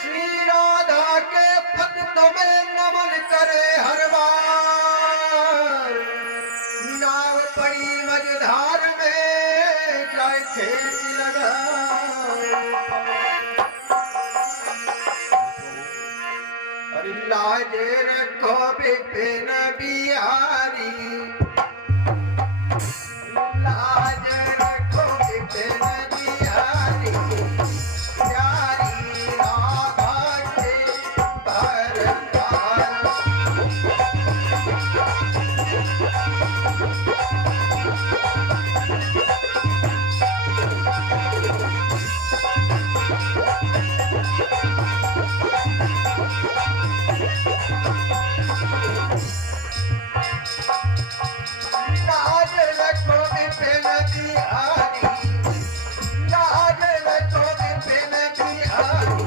श्री राधा के भक्तों में नमन करे हर बार। नाव पड़ी मझधार में जाए खेत लगा। अरे लाज रखो बिपिन बिहारी, लाज रखो बिपिन बिहारी, प्यारी राधा के भरताल। लाज रखो बिपिन बिहारी, लाज रखो बिपिन बिहारी,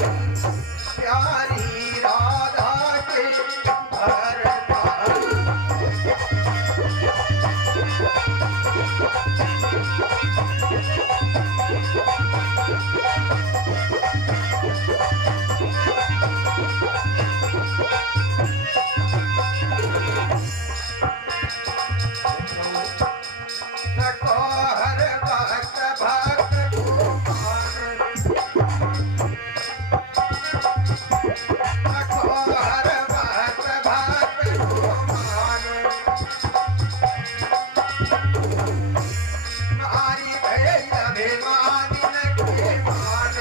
प्यारी राधा के भरताल। रखो हर भक्त भक्त को मान, रखो हर भक्त भक्त को मान। मारी गए अभिमानी न के मान,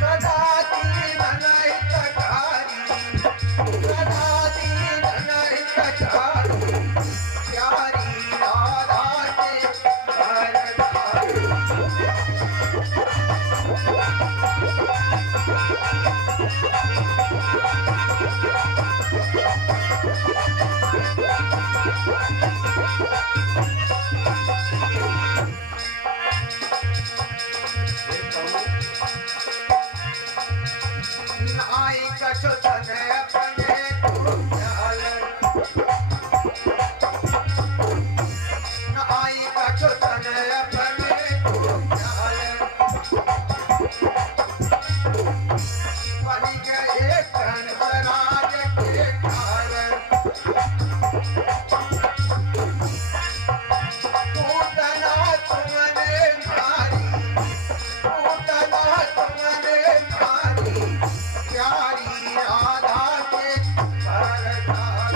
सदा दीन हितकारी, सदा दीन हितकारी, प्यारी राधा के भरताल। नाई कछु धन अपने ढूंढाल, नाई कछु धन अपने ढूंढाल। बलि गए कंसराज के काल, पूतना तुमने मारी, पूतना तुमने मारी, प्यारी राधा के भरताल।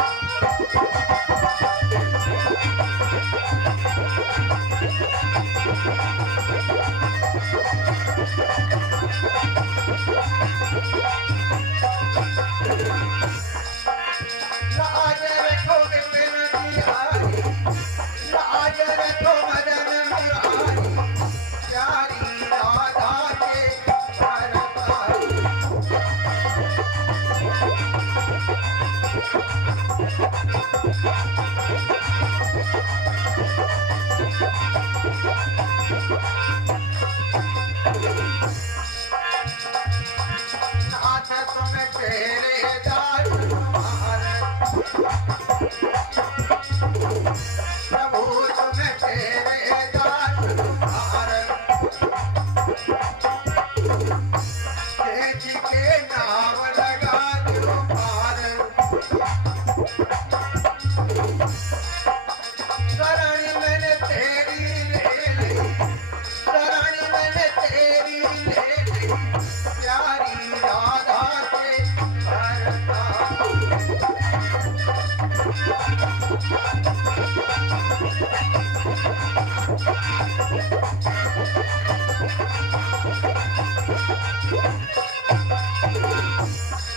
लाज रखो बिपिन बिहारी, लाज रखो मदन मुरारी, प्यारी राधा के भरताल। नाथ तुम तेरे दास कुमार, प्रभु तुम तेरे दास कुमार। तेज के नाम लगा दो पार, शरण मैंने तेरी ले ली, शरण मैंने तेरी ले ली, प्यारी राधा के भरताल।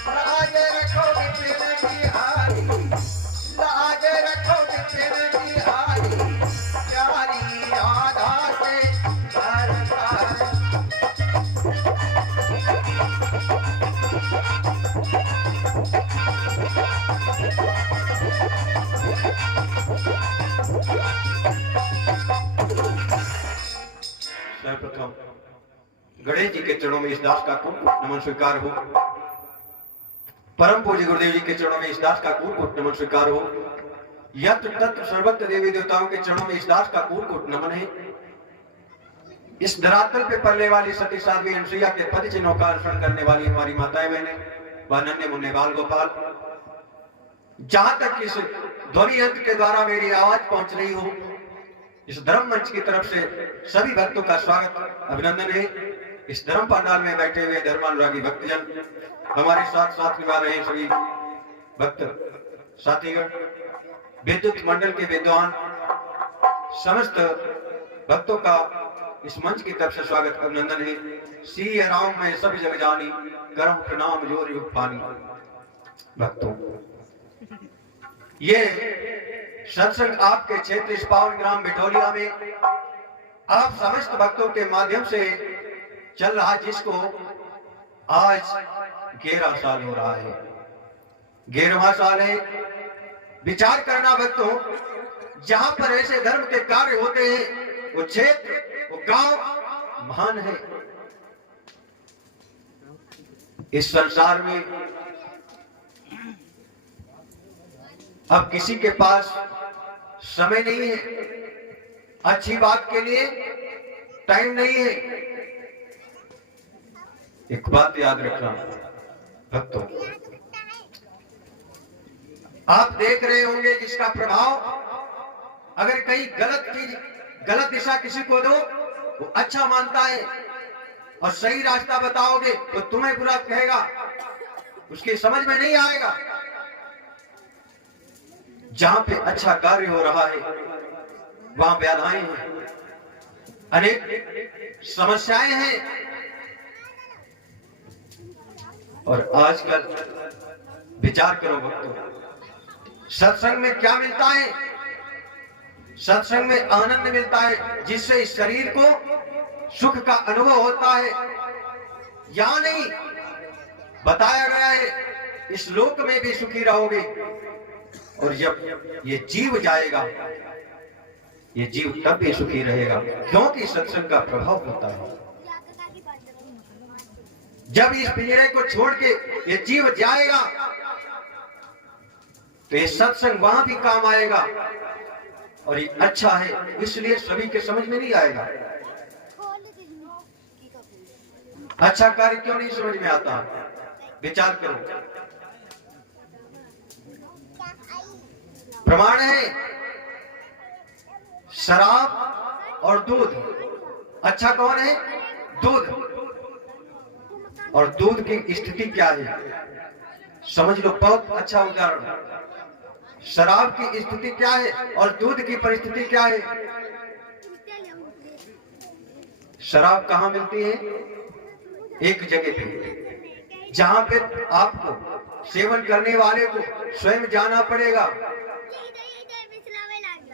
लाज रखो बिपिन बिहारी, लाज रखो बिपिन बिहारी, प्यारी राधा के भरताल। सर्वप्रथम गणेश जी के चरणों में इस दास का कोट नमन स्वीकार हो। परम पूज्य गुरुदेव जी के चरणों में इस दास का कोट नमन स्वीकार हो। यत्र तत्र सर्वत्र देवी देवताओं के चरणों में इस दास का कोट नमन है। इस धरातल पे पलने वाली सती साध्वी अनसुईया के पद चिन्हों का अर्पण करने वाली हमारी माताएं बहनें व नन्हे मुन्ने बाल गोपाल, जहां तक इस ध्वनि यंत्र के द्वारा मेरी आवाज पहुंच रही हो, इस धर्म मंच की तरफ से सभी भक्तों का स्वागत अभिनंदन है। इस धर्म पंडाल में बैठे हुए धर्मानुरागी भक्तजन, हमारे साथ साथ निभा रहे सभी भक्त साथीगण, विद्युत मंडल के विद्वान, समस्त भक्तों का इस मंच की तरफ से स्वागत अभिनंदन है। सी राम में सब जग जानी, करम प्रणाम जोर युग पानी। भक्तों, ये सत्संग आपके क्षेत्र इस पावन ग्राम बिठौलिया में आप समस्त भक्तों के माध्यम से चल रहा, जिसको आज 11 साल हो रहा है। 11वां साल है। विचार करना भक्तों, जहां पर ऐसे धर्म के कार्य होते हैं वो क्षेत्र, वो गांव महान है। इस संसार में अब किसी के पास समय नहीं है, अच्छी बात के लिए टाइम नहीं है। एक बात याद रखना भक्तों, आप देख रहे होंगे जिसका प्रभाव, अगर कहीं गलत चीज, गलत दिशा किसी को दो वो अच्छा मानता है, और सही रास्ता बताओगे तो तुम्हें बुरा कहेगा, उसकी समझ में नहीं आएगा। जहां पे अच्छा कार्य हो रहा है वहां बाधाएं हैं, अनेक समस्याएं हैं। और आजकल विचार करो भक्तों, सत्संग में क्या मिलता है? सत्संग में आनंद मिलता है, जिससे इस शरीर को सुख का अनुभव होता है। या नहीं, बताया गया है इस लोक में भी सुखी रहोगे, और जब ये जीव जाएगा, ये जीव तब भी सुखी रहेगा, क्योंकि सत्संग का प्रभाव होता है। जब इस पिंजरे को छोड़ के ये जीव जाएगा तो ये सत्संग वहां भी काम आएगा, और ये अच्छा है, इसलिए सभी के समझ में नहीं आएगा। अच्छा कार्य क्यों नहीं समझ में आता? विचार करो। प्रमाण है शराब और दूध। अच्छा कौन है? दूध। और दूध की स्थिति क्या है? समझ लो, बहुत अच्छा उदाहरण। शराब की स्थिति क्या है और दूध की परिस्थिति क्या है? शराब कहाँ मिलती है? एक जगह पे, जहां पे आपको सेवन करने वाले को स्वयं जाना पड़ेगा,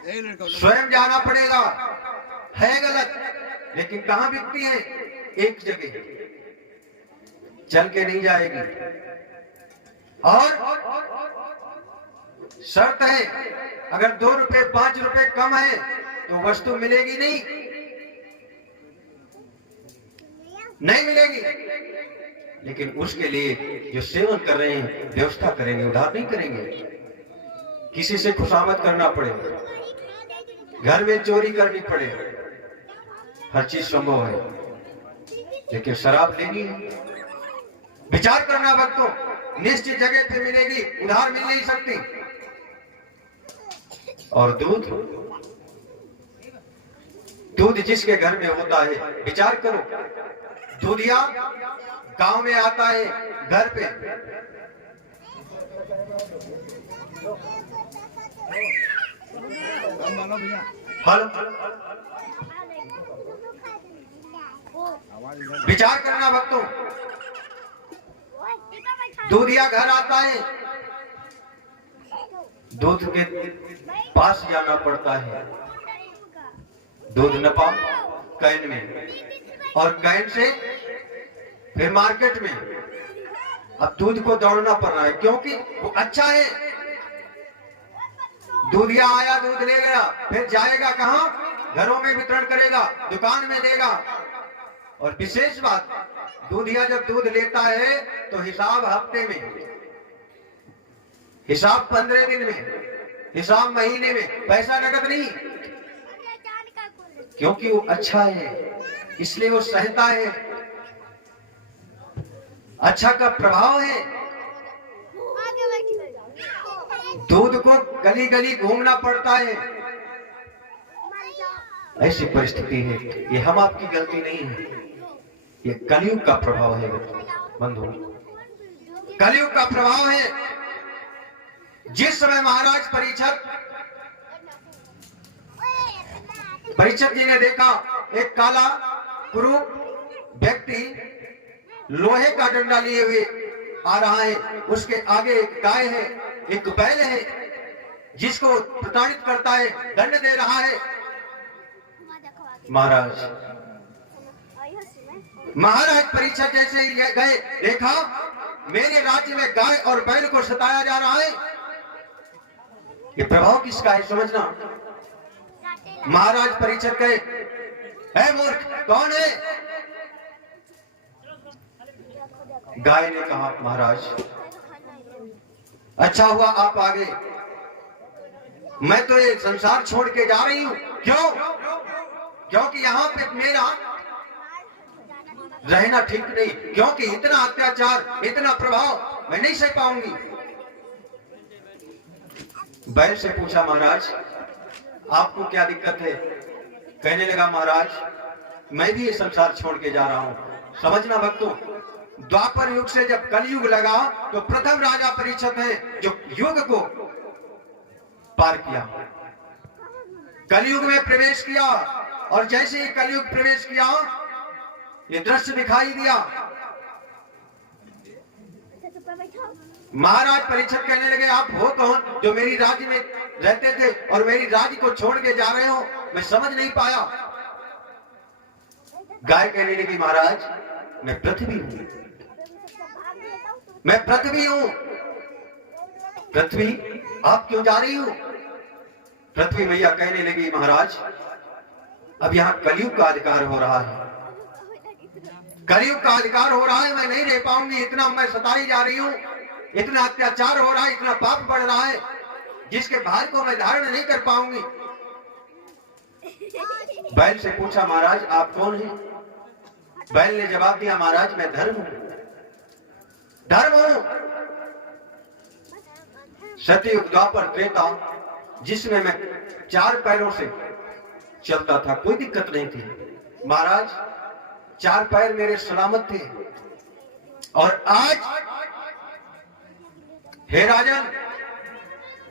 स्वयं जाना पड़ेगा। है गलत, लेकिन कहां बिकती है? एक जगह, चल के नहीं जाएगी। और शर्त है, अगर 2 रुपए 5 रुपए कम है तो वस्तु मिलेगी नहीं मिलेगी। लेकिन उसके लिए जो सेवन कर रहे हैं व्यवस्था करेंगे, उधार नहीं करेंगे। किसी से खुशामद करना पड़ेगा, घर में चोरी करनी पड़े, हर चीज संभव है, लेकिन शराब लेनी है। विचार करना भक्तों, निश्चित जगह पे मिलेगी, उधार मिल नहीं सकती। और दूध, दूध जिसके घर में होता है, विचार करो, दूधिया गांव में आता है घर पे, हल विचार करना भक्तों, दूधिया घर आता है, दूध के पास जाना पड़ता है, दूध न पाओ कैन में, और कैन से फिर मार्केट में। अब दूध को दौड़ना पड़ रहा है, क्योंकि वो अच्छा है। दूधिया आया, दूध ले गया, फिर जाएगा कहां? घरों में वितरण करेगा, दुकान में देगा। और विशेष बात, दूधिया जब दूध लेता है तो हिसाब हफ्ते में, हिसाब 15 दिन में, हिसाब महीने में, पैसा नगद नहीं, क्योंकि वो अच्छा है। इसलिए वो सहता है। अच्छा का प्रभाव है। दूध को गली गली घूमना पड़ता है। ऐसी परिस्थिति है। ये हम आपकी गलती नहीं है, ये कलयुग का प्रभाव है बंधु, कलयुग का प्रभाव है। जिस समय महाराज परीक्षित जी ने देखा एक काला कुरूप व्यक्ति लोहे का डंडा लिए हुए आ रहा है, उसके आगे एक गाय है, एक बैल है, जिसको प्रताड़ित करता है, दंड दे रहा है। महाराज परीक्षित जैसे ही गए, देखा मेरे राज्य में गाय और बैल को सताया जा रहा है। ये प्रभाव किसका है समझना। महाराज परीक्षित कहे, ऐ मूर्ख कौन है? गाय ने कहा, महाराज अच्छा हुआ आप आ गए, मैं तो ये संसार छोड़ के जा रही हूं। क्यों? क्योंकि यहाँ पे मेरा रहना ठीक नहीं, क्योंकि इतना अत्याचार, इतना प्रभाव मैं नहीं सह पाऊंगी। बैल से पूछा, महाराज आपको क्या दिक्कत है? कहने लगा, महाराज मैं भी ये संसार छोड़ के जा रहा हूं। समझना भक्तों, द्वापर युग से जब कलयुग लगा तो प्रथम राजा परीक्षित है जो युग को पार किया, कलयुग में प्रवेश किया। और जैसे ही कलयुग प्रवेश किया, ये दृश्य दिखाई दिया। महाराज परीक्षित कहने लगे, आप हो कौन जो मेरी राज्य में रहते थे और मेरी राज्य को छोड़ के जा रहे हो? मैं समझ नहीं पाया। गाय कहने लगी, महाराज मैं पृथ्वी हूं, मैं पृथ्वी हूं। पृथ्वी आप क्यों जा रही हो? पृथ्वी मैया कहने लगी, महाराज अब यहाँ कलयुग का अधिकार हो रहा है, कलयुग का अधिकार हो रहा है, मैं नहीं रह पाऊंगी। इतना मैं सताई जा रही हूँ, इतना अत्याचार हो रहा है, इतना पाप बढ़ रहा है, जिसके भार को मैं धारण नहीं कर पाऊंगी। बैल से पूछा, महाराज आप कौन हैं? बैल ने जवाब दिया, महाराज मैं धर्म हूं, धर्म हूं। सतयुग द्वापर त्रेता जिसमें मैं 4 पैरों से चलता था, कोई दिक्कत नहीं थी। महाराज 4 पैर मेरे सलामत थे, और आज हे राजन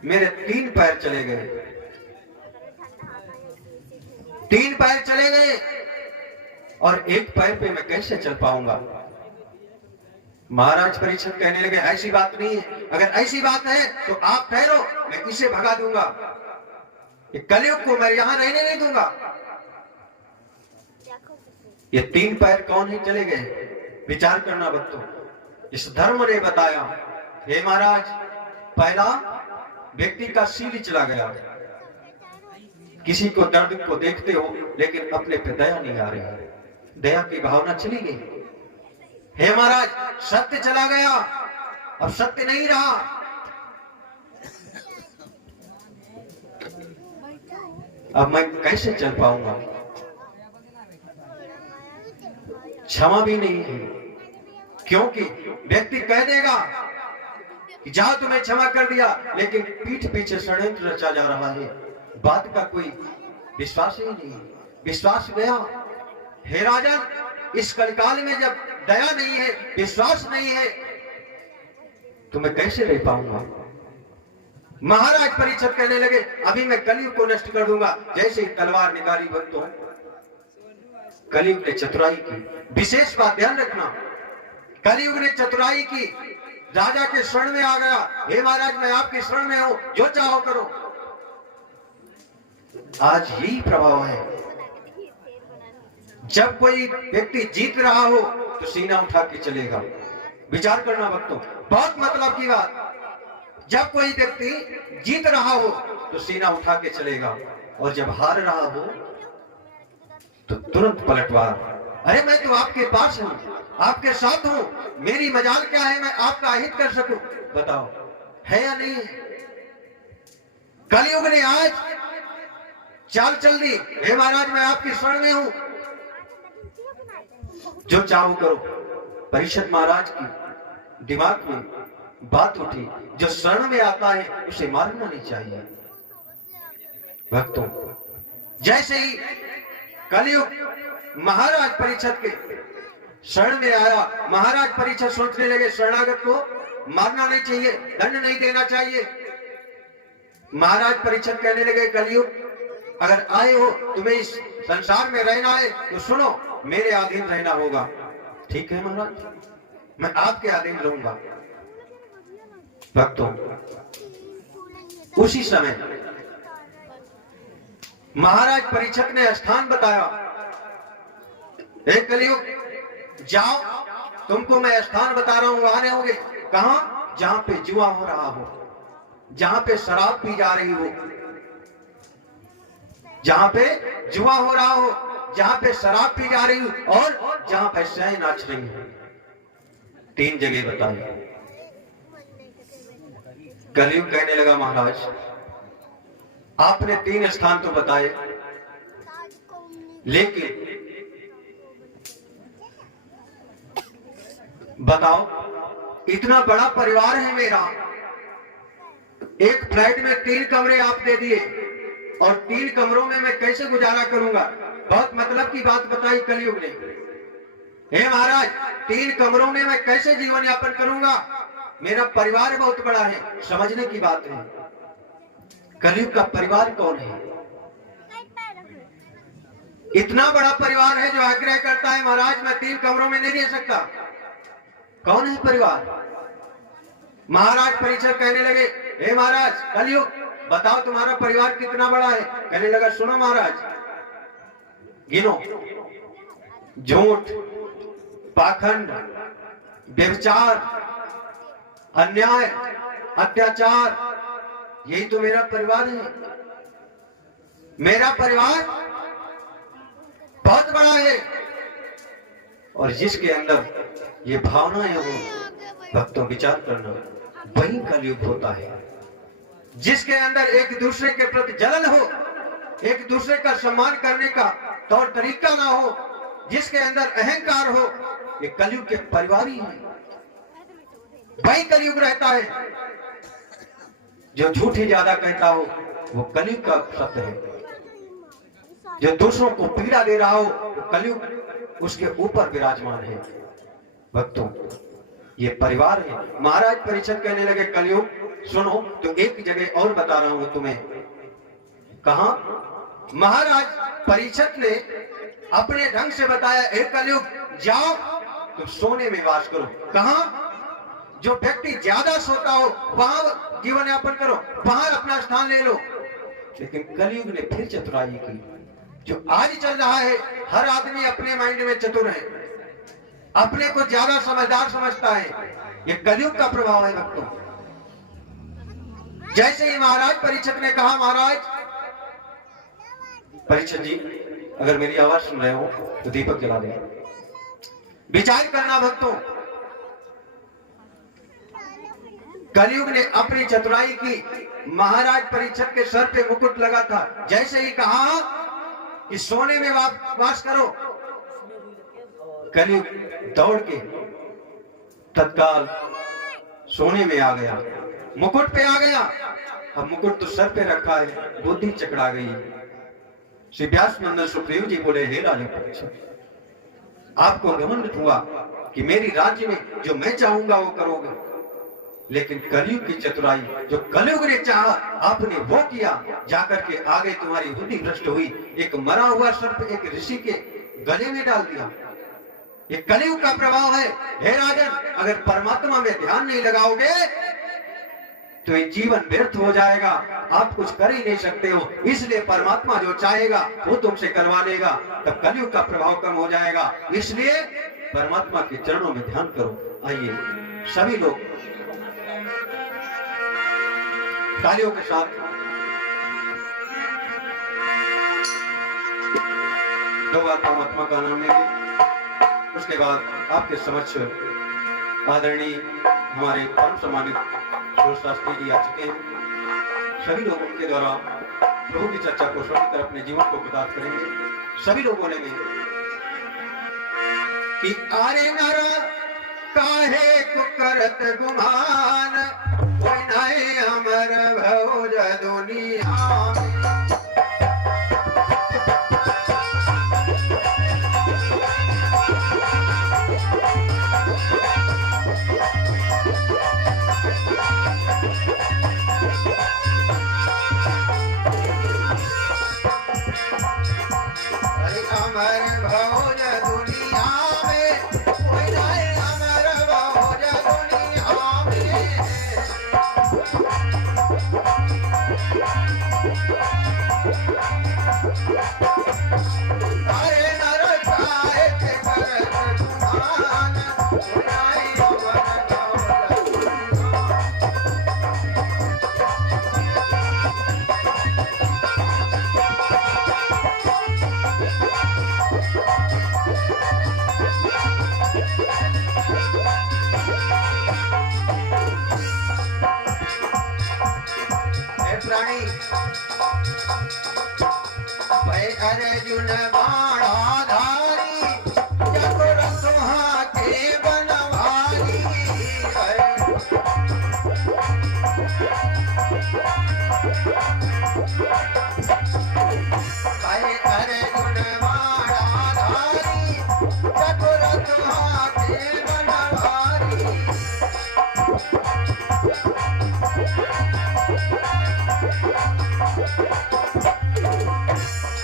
मेरे 3 पैर चले गए, 3 पैर चले गए, और 1 पैर पे मैं कैसे चल पाऊंगा? महाराज परीक्षित कहने लगे, ऐसी बात नहीं है, अगर ऐसी बात है तो आप ठहरो, मैं इसे भगा दूंगा, ये कलयुग को मैं यहां रहने नहीं दूंगा। ये 3 पैर कौन है चले गए? विचार करना भक्तों। इस धर्म ने बताया, हे महाराज पहला व्यक्ति का सील ही चला गया। किसी को दर्द को देखते हो लेकिन अपने पे दया नहीं आ रही, दया की भावना चली गई। हे महाराज सत्य चला गया, अब सत्य नहीं रहा। अब मैं कैसे चल पाऊंगा? क्षमा भी नहीं है, क्योंकि व्यक्ति कह देगा कि जहां तुम्हें क्षमा कर दिया, लेकिन पीठ पीछे षड्यंत्र रचा जा रहा है, बात का कोई विश्वास ही नहीं, विश्वास गया। हे राजन इस कलिकाल में जब दया नहीं है, विश्वास नहीं है, तो मैं कैसे रह पाऊंगा? महाराज परीक्षित कहने लगे, अभी मैं कलयुग को नष्ट कर दूंगा। जैसे ही तलवार निकाली भक्तों, कलयुग ने चतुराई की। विशेष बात ध्यान रखना, कलयुग ने चतुराई की, राजा के शरण में आ गया। हे महाराज मैं आपके शरण में हूं, जो चाहो करो। आज यही प्रभाव है, जब कोई व्यक्ति जीत रहा हो तो सीना उठा के चलेगा। विचार करना भक्तों, बहुत मतलब की बात। जब कोई व्यक्ति जीत रहा हो तो सीना उठा के चलेगा, और जब हार रहा हो तो तुरंत पलटवार। अरे मैं तो आपके पास हूं, आपके साथ हूं, मेरी मजाल क्या है मैं आपका हित कर सकूं? बताओ है या नहीं? कलयुग ने आज चाल चल दी, हे महाराज मैं आपकी शरण में हूं, जो चाहो करो। परीक्षित महाराज की दिमाग में बात उठी, जो शरण में आता है उसे मारना नहीं चाहिए। भक्तों, जैसे ही कलयुग महाराज परीक्षित के शरण में आया, महाराज परीक्षित सोचने लगे शरणागत को मारना नहीं चाहिए, दंड नहीं देना चाहिए। महाराज परीक्षित कहने लगे कलयुग अगर आए हो, तुम्हें इस संसार में रहना है तो सुनो, मेरे अधीन रहना होगा। ठीक है महाराज, मैं आपके अधीन रहूंगा। भक्तों, उसी समय महाराज परीक्षित ने स्थान बताया, हे कलयुग जाओ, तुमको मैं स्थान बता रहा हूं, वहां रहोगे। कहां? जहां पे जुआ हो रहा हो, जहां पे शराब पी जा रही हो, जहां पे जुआ हो रहा हो, जहां पे शराब पी जा रही हो और जहां पे सह नाच रही हो। 3 जगह बताई। कलयुग कहने लगा महाराज आपने 3 स्थान तो बताए, लेकिन बताओ इतना बड़ा परिवार है मेरा, एक फ्लैट में 3 कमरे आप दे दिए और 3 कमरों में मैं कैसे गुजारा करूंगा? बहुत मतलब की बात बताई कलयुग ने। हे महाराज 3 कमरों में मैं कैसे जीवन यापन करूंगा? मेरा परिवार बहुत बड़ा है। समझने की बात है, कलयुग का परिवार कौन है? इतना बड़ा परिवार है जो आग्रह करता है महाराज मैं 3 कमरों में नहीं रह सकता। कौन है परिवार? महाराज परीक्षित कहने लगे हे महाराज कलयुग बताओ तुम्हारा परिवार कितना बड़ा है? कहने लगा सुनो महाराज, गिनो, झूठ, पाखंड, व्यभिचार, अन्याय, अत्याचार, यही तो मेरा परिवार है। मेरा परिवार बहुत बड़ा है और जिसके अंदर ये भावनाएं हो, भक्तों विचार करना, वही कलयुग होता है। जिसके अंदर एक दूसरे के प्रति जलन हो, एक दूसरे का सम्मान करने का तौर तरीका ना हो, जिसके अंदर अहंकार हो, ये कलयुग के परिवार ही है। वही कलयुग रहता है। जो झूठ ही ज्यादा कहता हो वो कलयुग का सत्य है। जो दूसरों को पीड़ा दे रहा हो वो कलयुग उसके ऊपर विराजमान है। भक्तों, ये परिवार है। महाराज परीक्षित कहने लगे कलयुग सुनो, तो एक जगह और बता रहा हूं तुम्हें। कहां? महाराज परीक्षित ने अपने ढंग से बताया, हे कलयुग जाओ तुम सोने में वास करो। कहां? जो व्यक्ति ज्यादा सोता हो वहां जीवन यापन करो, वहां अपना स्थान ले लो। लेकिन कलयुग ने फिर चतुराई की। जो आज चल रहा है, हर आदमी अपने माइंड में चतुर है, अपने को ज्यादा समझदार समझता है। ये कलयुग का प्रभाव है भक्तों। जैसे ही महाराज परीक्षित ने कहा, महाराज परीक्षित जी अगर मेरी आवाज सुन रहे हो तो दीपक जला दें। विचार करना भक्तों, कलयुग ने अपनी चतुराई की। महाराज परीक्षित के सर पे मुकुट लगा था, जैसे ही कहा कि सोने में वास करो, कलयुग दौड़ के तत्काल सोने में आ गया, मुकुट पे आ गया। अब मुकुट तो सर पे रखा है, बुद्धि चकरा गई। श्री व्यास नंदन सुखदेव जी बोले, हे राजा परीक्षित आपको घमंड हुआ कि मेरी राज्य में जो मैं चाहूंगा वो करोगे, लेकिन कलयुग की चतुराई, जो कलयुग ने चाहा आपने वो किया। जाकर के आगे तुम्हारी बुद्धि भ्रष्ट हुई, एक मरा हुआ सर्प एक ऋषि के गले में डाल दिया। ये कलयुग का प्रभाव है। हे राजन, अगर परमात्मा में ध्यान नहीं लगाओगे तो ये जीवन व्यर्थ हो जाएगा, आप कुछ कर ही नहीं सकते हो। इसलिए परमात्मा जो चाहेगा वो तुमसे करवा लेगा, तब कलयुग का प्रभाव कम हो जाएगा। इसलिए परमात्मा के चरणों में ध्यान करो। आइए सभी लोग तालियों के साथ दो बार परमात्मा का नाम लेंगे। उसके बाद आपके समक्ष आदरणीय हमारे परम सम्मानित शास्त्री जी आ चुके हैं। सभी लोग उनके द्वारा प्रभु की चर्चा को सुनकर अपने जीवन को कृतार्थ करेंगे। सभी लोगों ने भी कि अरे नर काहे को करत गुमान, कोई नहीं अमर भौज दुनिया में। अरे अमर भौज दुनिया में, कोई नहीं अमर भौज दुनिया में। अरे नर काहे के करत गुमान, कोई नहीं अमर भौज दुनिया में। प्राणी भय अर्जुन बाणाधारी, जग रसुहा के बनवारी। भय अर्जुन बाणाधारी, जग रसुहा के बनवारी।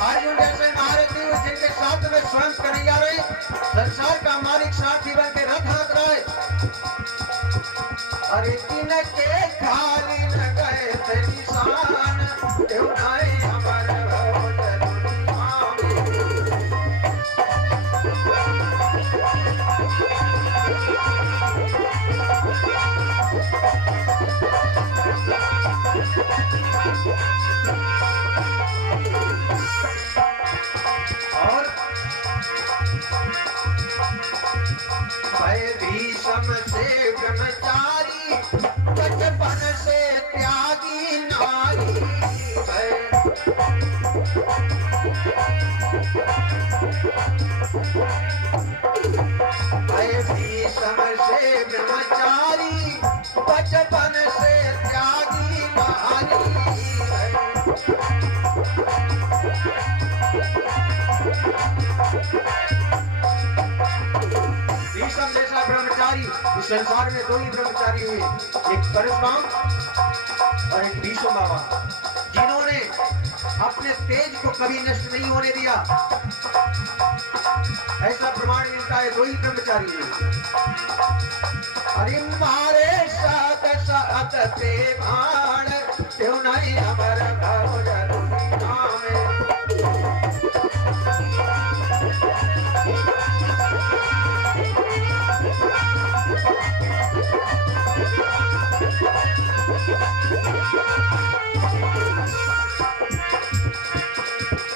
अर्जुन जैसे महारथी जिनके साथ में स्वयं कन्हैया रहे, संसार का मालिक सारथी बन के रथ हाँक रहा है। अरे तिनके खाली न गए थे निशान, क्यों नहीं अमर भौज दुनिया में। और भय भीषम से ब्रह्मचारी, बचपन से त्यागी नारी। भय भीषम से ब्रह्मचारी, बचपन से त्यागी नारी। भीषम जैसा ब्रह्मचारी, इस संसार में दो ही ब्रह्मचारी हुए, एक परशुराम और एक भीष्म बाबा, जिन्होंने अपने तेज को कभी नष्ट नहीं होने दिया। ऐसा प्रमाण मिलता है दो ही ब्रह्मचारी हुए। अरे मारे साथ साथ ते बाण, क्यों नहीं अमर भौज दुनिया में।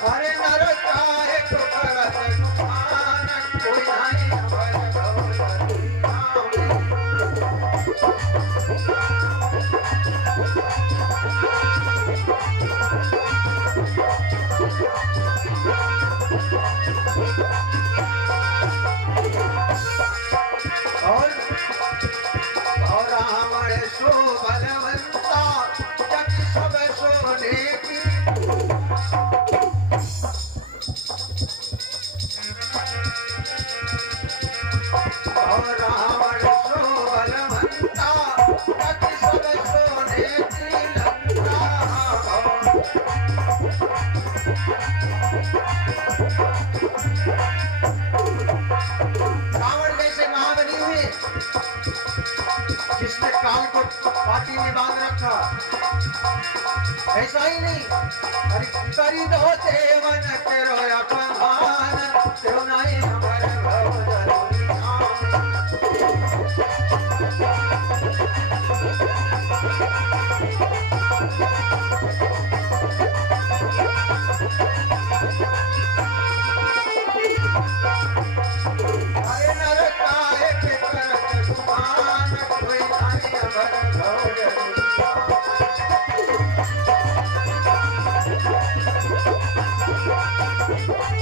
अरे नर काहे को करत गुमान, कोई नहीं अमर भौज दुनिया में। और रावण सो बलवंता, जग सब सोने की। और रावण सो बलवंता, जग सब सोने की लंका। रावण जैसे महाबली हुए, जिसने काल को पाटी में बांध रखा। ऐसा ही नहीं, अरे करी दो देवन तेरो अपमान, क्यों नहीं अमर भौज दुनिया में। अरे नर काहे के करत गुमान, कोई नहीं अमर भौज दुनिया में।